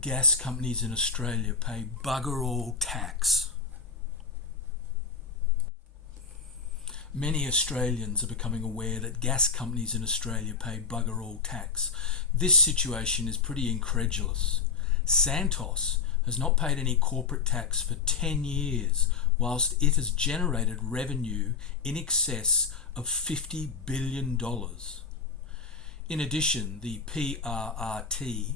Gas companies in Australia pay bugger all tax. Many Australians are becoming aware that gas companies in Australia pay bugger all tax. This situation is pretty incredulous. Santos has not paid any corporate tax for 10 years, whilst it has generated revenue in excess of $50 billion. In addition, the PRRT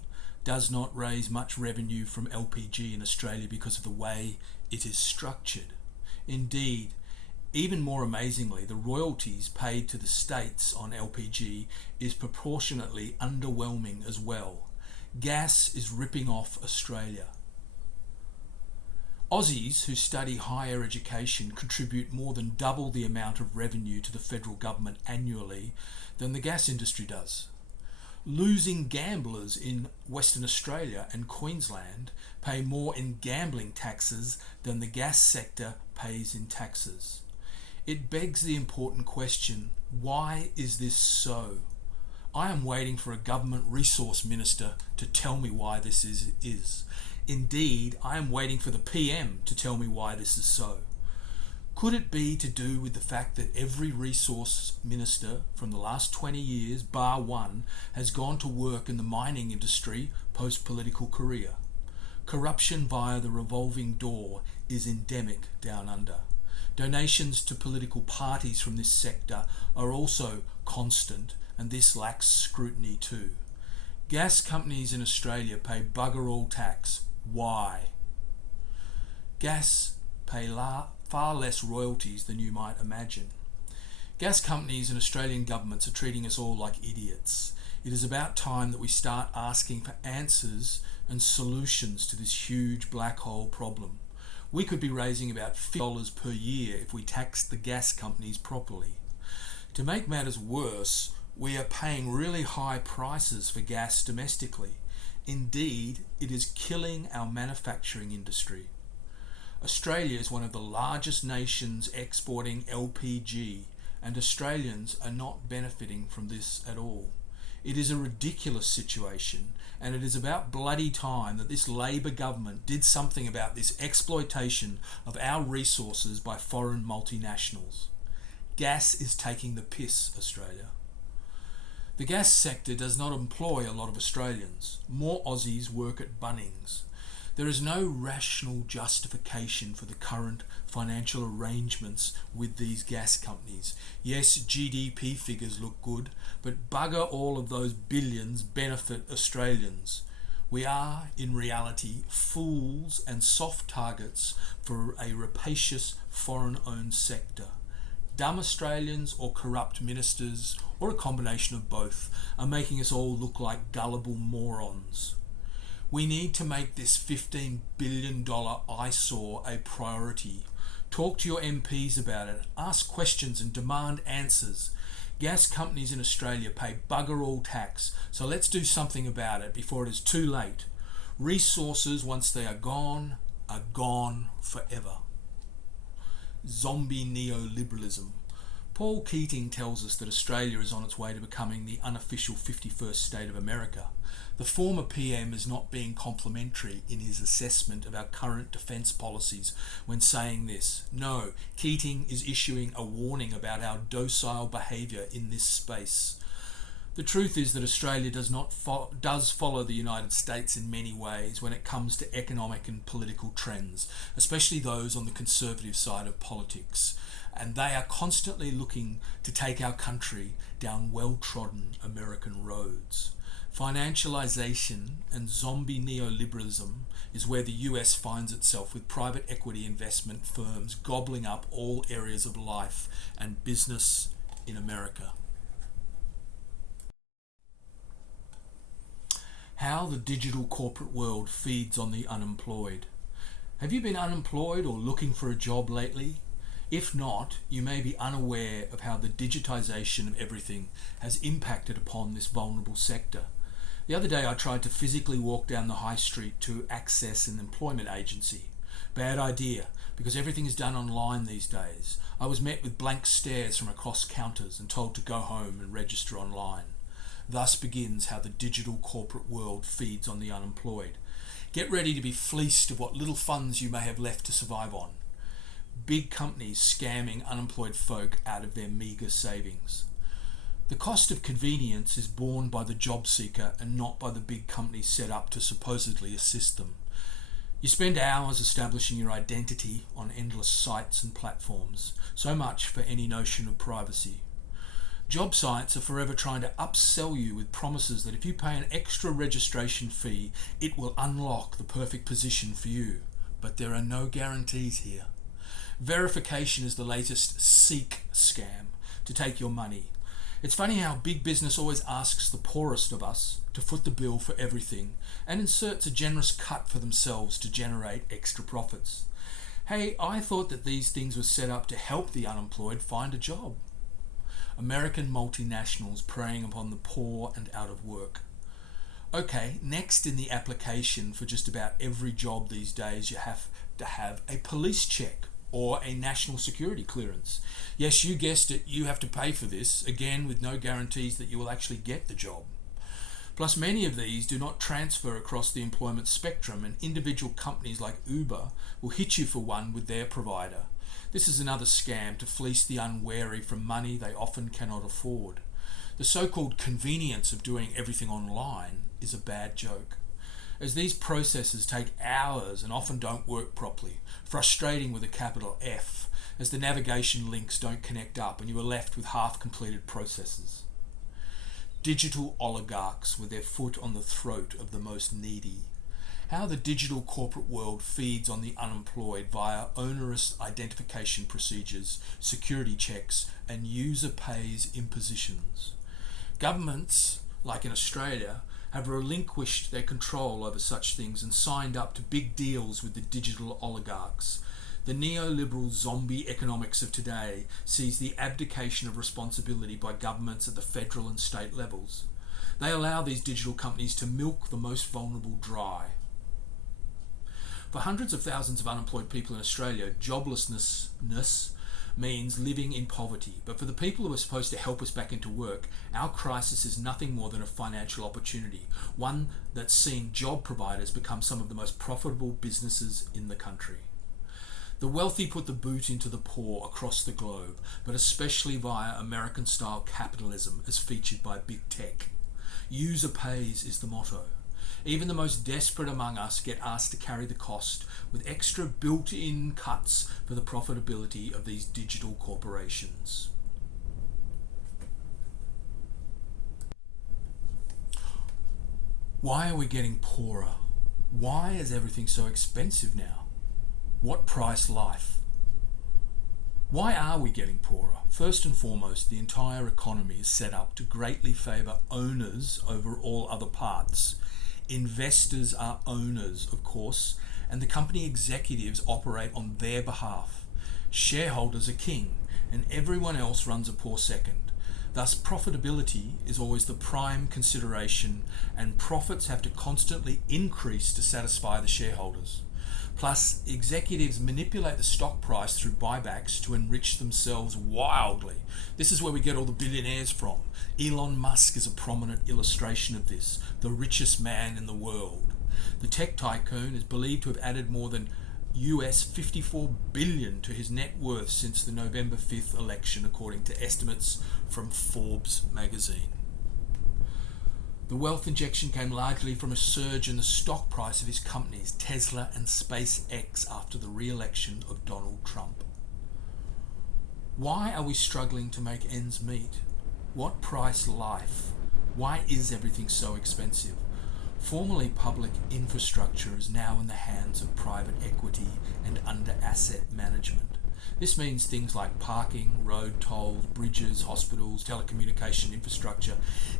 does not raise much revenue from LPG in Australia because of the way it is structured. Indeed, even more amazingly, the royalties paid to the states on LPG is proportionately underwhelming as well. Gas is ripping off Australia. Aussies who study higher education contribute more than double the amount of revenue to the federal government annually than the gas industry does. Losing gamblers in Western Australia and Queensland pay more in gambling taxes than the gas sector pays in taxes. It begs the important question, why is this so? I am waiting for a government resource minister to tell me why this is. Indeed, I am waiting for the PM to tell me why this is so. Could it be to do with the fact that every resource minister from the last 20 years, bar one, has gone to work in the mining industry post-political career? Corruption via the revolving door is endemic down under. Donations to political parties from this sector are also constant, and this lacks scrutiny too. Gas companies in Australia pay bugger all tax. Why? Gas pay far less royalties than you might imagine. Gas companies and Australian governments are treating us all like idiots. It is about time that we start asking for answers and solutions to this huge black hole problem. We could be raising about $50 per year if we taxed the gas companies properly. To make matters worse, we are paying really high prices for gas domestically. Indeed, it is killing our manufacturing industry. Australia is one of the largest nations exporting LPG, and Australians are not benefiting from this at all. It is a ridiculous situation, and it is about bloody time that this Labor government did something about this exploitation of our resources by foreign multinationals. Gas is taking the piss, Australia. The gas sector does not employ a lot of Australians. More Aussies work at Bunnings. There is no rational justification for the current financial arrangements with these gas companies. Yes, GDP figures look good, but bugger all of those billions benefit Australians. We are, in reality, fools and soft targets for a rapacious foreign-owned sector. Dumb Australians or corrupt ministers, or a combination of both, are making us all look like gullible morons. We need to make this $15 billion eyesore a priority. Talk to your MPs about it, ask questions and demand answers. Gas companies in Australia pay bugger all tax, so let's do something about it before it is too late. Resources, once they are gone forever. Zombie neoliberalism. Paul Keating tells us that Australia is on its way to becoming the unofficial 51st state of America. The former PM is not being complimentary in his assessment of our current defence policies when saying this. No, Keating is issuing a warning about our docile behaviour in this space. The truth is that Australia does follow the United States in many ways when it comes to economic and political trends, especially those on the conservative side of politics. And they are constantly looking to take our country down well-trodden American roads. Financialization and zombie neoliberalism is where the US finds itself, with private equity investment firms gobbling up all areas of life and business in America. How the digital corporate world feeds on the unemployed. Have you been unemployed or looking for a job lately? If not, you may be unaware of how the digitization of everything has impacted upon this vulnerable sector. The other day I tried to physically walk down the high street to access an employment agency. Bad idea, because everything is done online these days. I was met with blank stares from across counters and told to go home and register online. Thus begins how the digital corporate world feeds on the unemployed. Get ready to be fleeced of what little funds you may have left to survive on. Big companies scamming unemployed folk out of their meagre savings. The cost of convenience is borne by the job seeker and not by the big companies set up to supposedly assist them. You spend hours establishing your identity on endless sites and platforms. So much for any notion of privacy. Job sites are forever trying to upsell you with promises that if you pay an extra registration fee, it will unlock the perfect position for you. But there are no guarantees here. Verification is the latest Seek scam to take your money. It's funny how big business always asks the poorest of us to foot the bill for everything and inserts a generous cut for themselves to generate extra profits. Hey, I thought that these things were set up to help the unemployed find a job. American multinationals preying upon the poor and out of work. Okay, next in the application for just about every job these days, you have to have a police check or a national security clearance. Yes, you guessed it, you have to pay for this, again with no guarantees that you will actually get the job. Plus, many of these do not transfer across the employment spectrum, and individual companies like Uber will hit you for one with their provider. This is another scam to fleece the unwary from money they often cannot afford. The so-called convenience of doing everything online is a bad joke, as these processes take hours and often don't work properly, frustrating with a capital F, as the navigation links don't connect up and you are left with half-completed processes. Digital oligarchs with their foot on the throat of the most needy. How the digital corporate world feeds on the unemployed via onerous identification procedures, security checks, and user pays impositions. Governments, like in Australia, have relinquished their control over such things and signed up to big deals with the digital oligarchs. The neoliberal zombie economics of today sees the abdication of responsibility by governments at the federal and state levels. They allow these digital companies to milk the most vulnerable dry. For hundreds of thousands of unemployed people in Australia, joblessness means living in poverty. But for the people who are supposed to help us back into work, our crisis is nothing more than a financial opportunity, one that's seen job providers become some of the most profitable businesses in the country. The wealthy put the boot into the poor across the globe, but especially via American-style capitalism as featured by big tech. User pays is the motto. Even the most desperate among us get asked to carry the cost with extra built-in cuts for the profitability of these digital corporations. Why are we getting poorer? Why is everything so expensive now? What price life? Why are we getting poorer? First and foremost, the entire economy is set up to greatly favour owners over all other parts. Investors are owners, of course, and the company executives operate on their behalf. Shareholders are king, and everyone else runs a poor second. Thus, profitability is always the prime consideration, and profits have to constantly increase to satisfy the shareholders. Plus, executives manipulate the stock price through buybacks to enrich themselves wildly. This is where we get all the billionaires from. Elon Musk is a prominent illustration of this, the richest man in the world. The tech tycoon is believed to have added more than US $54 billion to his net worth since the November 5th election, according to estimates from Forbes magazine. The wealth injection came largely from a surge in the stock price of his companies, Tesla and SpaceX, after the re-election of Donald Trump. Why are we struggling to make ends meet? What price life? Why is everything so expensive? Formerly public infrastructure is now in the hands of private equity and under asset management. This means things like parking, road tolls, bridges, hospitals, telecommunication infrastructure,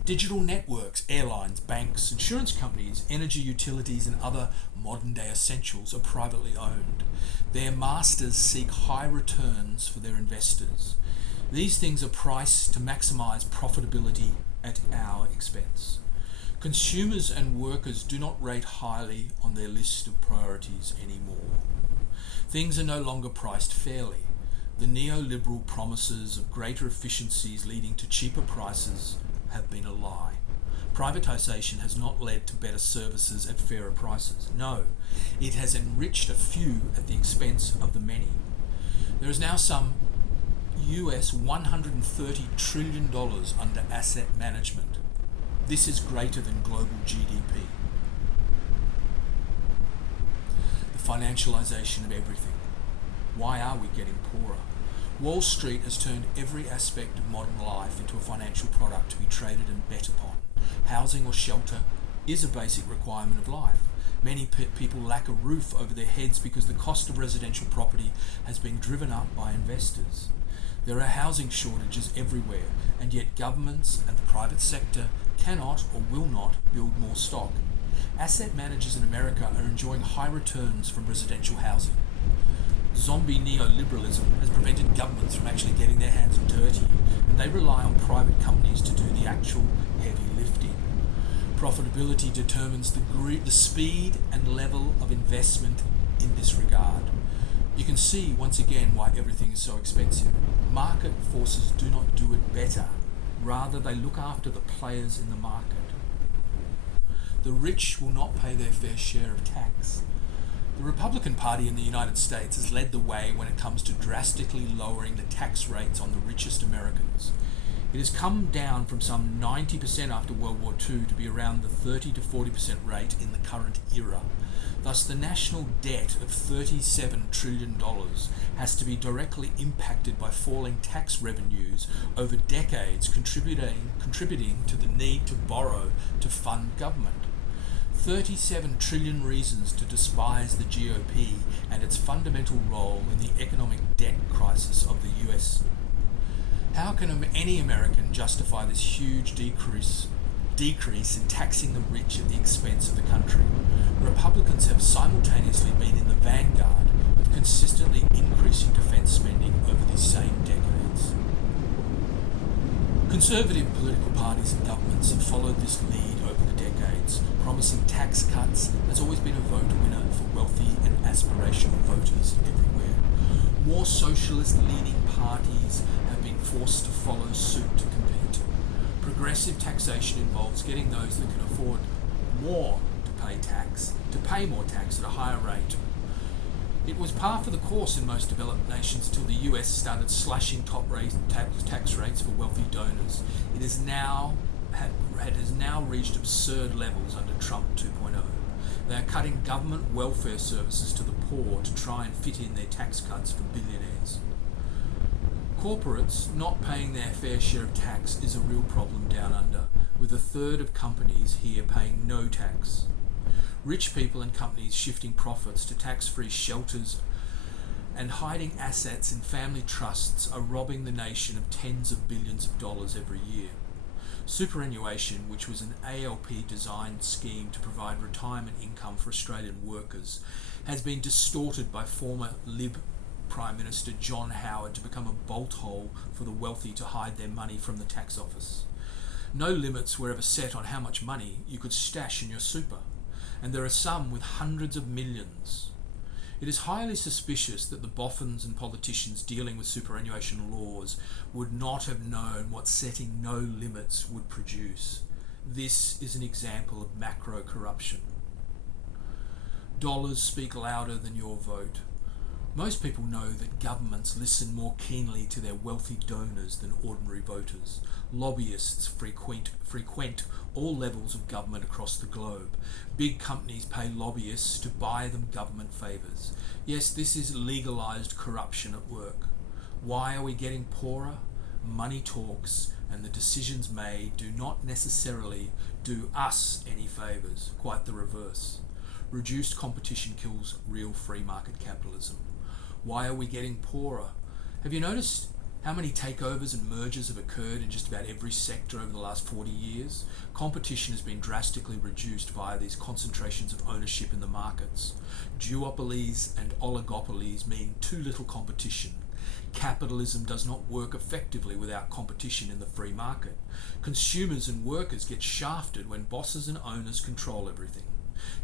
digital networks, airlines, banks, insurance companies, energy utilities and other modern-day essentials are privately owned. Their masters seek high returns for their investors. These things are priced to maximise profitability at our expense. Consumers and workers do not rate highly on their list of priorities anymore. Things are no longer priced fairly. The neoliberal promises of greater efficiencies leading to cheaper prices have been a lie. Privatisation has not led to better services at fairer prices. No, it has enriched a few at the expense of the many. There is now some US $130 trillion under asset management. This is greater than global GDP. The financialisation of everything. Why are we getting poorer? Wall Street has turned every aspect of modern life into a financial product to be traded and bet upon. Housing or shelter is a basic requirement of life. Many people lack a roof over their heads because the cost of residential property has been driven up by investors. There are housing shortages everywhere, and yet governments and the private sector cannot or will not build more stock. Asset managers in America are enjoying high returns from residential housing. Zombie neoliberalism has prevented governments from actually getting their hands dirty, and they rely on private companies to do the actual heavy lifting. Profitability determines the speed and level of investment in this regard. You can see once again why everything is so expensive. Market forces do not do it better. Rather, they look after the players in the market. The rich will not pay their fair share of tax. The Republican Party in the United States has led the way when it comes to drastically lowering the tax rates on the richest Americans. It has come down from some 90% after World War II to be around the 30 to 40% rate in the current era. Thus, the national debt of $37 trillion has to be directly impacted by falling tax revenues over decades, contributing to the need to borrow to fund government. 37 trillion reasons to despise the GOP and its fundamental role in the economic debt crisis of the US. How can any American justify this huge decrease in taxing the rich at the expense of the country? Republicans have simultaneously been in the vanguard of consistently increasing defence spending over these same decades. Conservative political parties and governments have followed this lead over the decades. Promising tax cuts has always been a vote winner for wealthy and aspirational voters everywhere. More socialist-leaning parties have been forced to follow suit to compete. Progressive taxation involves getting those that can afford more to pay more tax at a higher rate. It was par for the course in most developed nations till the US started slashing top rate tax rates for wealthy donors. It has now reached absurd levels under Trump 2.0. They are cutting government welfare services to the poor to try and fit in their tax cuts for billionaires. Corporates not paying their fair share of tax is a real problem down under, with a third of companies here paying no tax. Rich people and companies shifting profits to tax-free shelters and hiding assets in family trusts are robbing the nation of tens of billions of dollars every year. Superannuation, which was an ALP-designed scheme to provide retirement income for Australian workers, has been distorted by former Lib Prime Minister John Howard to become a bolt hole for the wealthy to hide their money from the tax office. No limits were ever set on how much money you could stash in your super, and there are some with hundreds of millions. It is highly suspicious that the boffins and politicians dealing with superannuation laws would not have known what setting no limits would produce. This is an example of macro corruption. Dollars speak louder than your vote. Most people know that governments listen more keenly to their wealthy donors than ordinary voters. Lobbyists frequent all levels of government across the globe. Big companies pay lobbyists to buy them government favours. Yes, this is legalised corruption at work. Why are we getting poorer? Money talks, and the decisions made do not necessarily do us any favours, quite the reverse. Reduced competition kills real free market capitalism. Why are we getting poorer? Have you noticed how many takeovers and mergers have occurred in just about every sector over the last 40 years? Competition has been drastically reduced via these concentrations of ownership in the markets. Duopolies and oligopolies mean too little competition. Capitalism does not work effectively without competition in the free market. Consumers and workers get shafted when bosses and owners control everything.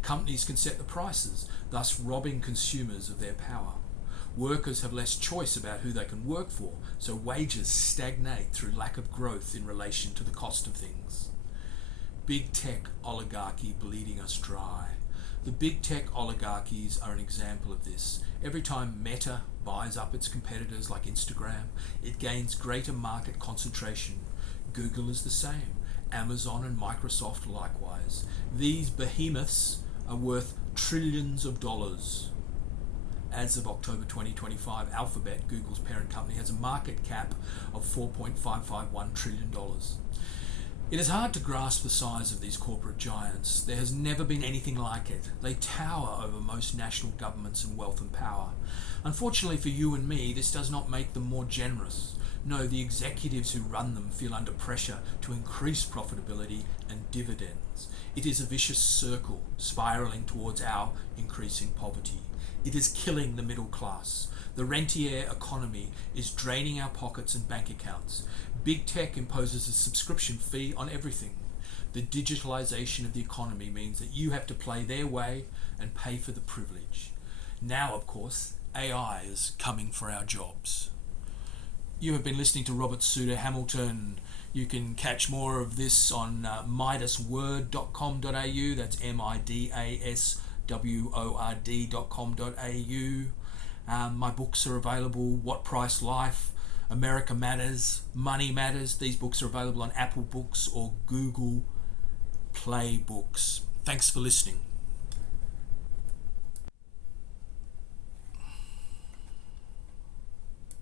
Companies can set the prices, thus robbing consumers of their power. Workers have less choice about who they can work for, so wages stagnate through lack of growth in relation to the cost of things. big tech oligarchy bleeding us dry. The big tech oligarchies are an example of this. Every time Meta buys up its competitors like Instagram, it gains greater market concentration. Google is the same. Amazon and Microsoft likewise. These behemoths are worth trillions of dollars. As of October 2025, Alphabet, Google's parent company, has a market cap of $4.551 trillion. It is hard to grasp the size of these corporate giants. There has never been anything like it. They tower over most national governments in wealth and power. Unfortunately for you and me, this does not make them more generous. No, the executives who run them feel under pressure to increase profitability and dividends. It is a vicious circle, spiraling towards our increasing poverty. It is killing the middle class. The rentier economy is draining our pockets and bank accounts. Big tech imposes a subscription fee on everything. The digitalization of the economy means that you have to play their way and pay for the privilege. Now, of course, AI is coming for our jobs. You have been listening to Robert Sudha Hamilton. You can catch more of this on midasword.com.au. That's midasword.com.au. My books are available. What Price Life, America Matters, Money Matters. These books are available on Apple Books or Google Play Books. Thanks for listening.